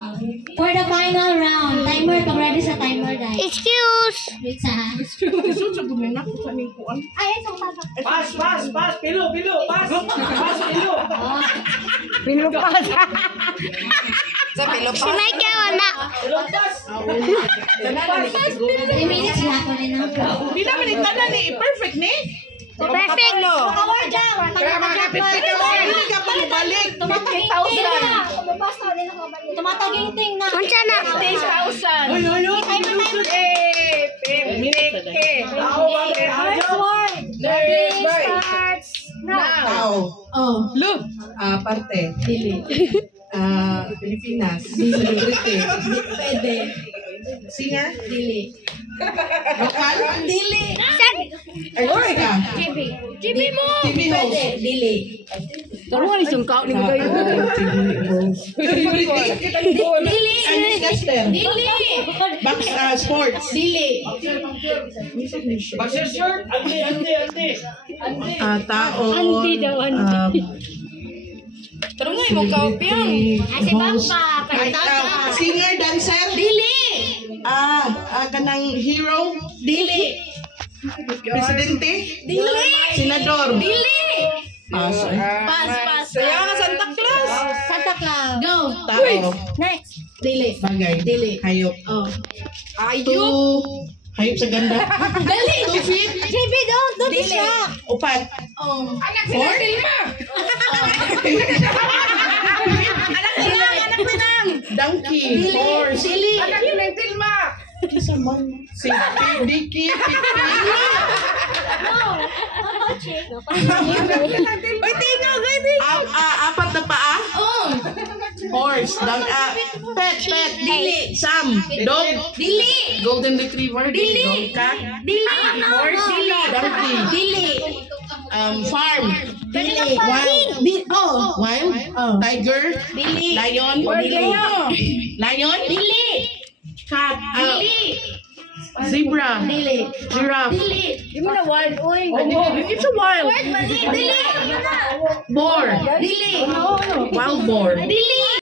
For the final round, timer, pag ready sa timer, guys. Excuse! Wait sa ha? Isun sa guminak sa nikuan. Ay, ito, papa. Pas, pilo, pas, pilo. Pilo pas. Sa pilo Si pas. Michael, wala. Pas. 3 minutes sila ko rin ang Di naman itanan ni perfect ni. Perfect. Makawar dyan. Kaya makapit ka pa. Hindi ka pa balik. Tumataging-ting na. Tumataging-ting na. Unsa na? 10,000. Oy. First word. Ready, starts now. Tao. Oh. Look. Parte. Dili. Pilipinas. Celebrity. Pwede. Singer. Dili. Lokal. Dili. Artista. GB mo. TV host. Pwede. Dili. Karuan isang kao ni kayo. Celebrity. Dili. Newscaster. Dili. Sports. Dili. Boxer shirt. Ante. Tao. Andi daw, andi. Pero mo imong kaopyang. Kasi papa. Kaya Singer, dancer. Dili. Kanang hero. Dili. Presidente. Dili. Senador. Dili. Pass. Saya nga Santa Claus. Santa Claus. Go. Tao. Next. Dili. Bagay. Dili. Hayop. Oh. Ayup. Hayop sa ganda. Dali. 2 feet. JB, don't distract. Upat. Oh. Anak si Tilma. Anak tinang. Donkey. Dili. Horse. Dili. Anak ni Tilma. Kisa man. Si Dicky. Oy, tingaw, gay. Apat na paa. Oh. Horse. Pet. Dili. Sam. Dog. Dili. Golden Retriever. Dili. Cat. Dili. Horse. Donkey. Dili. Farm. Dili. Wild. Oh. Wild. Tiger. Dili. Lion. Lion. Dili. Cat. Dili. Zebra. Dili. Giraffe. Dili. Di mo na wild, oy. It's a wild. Dili. Boar. Dili. Wild boar. Dili.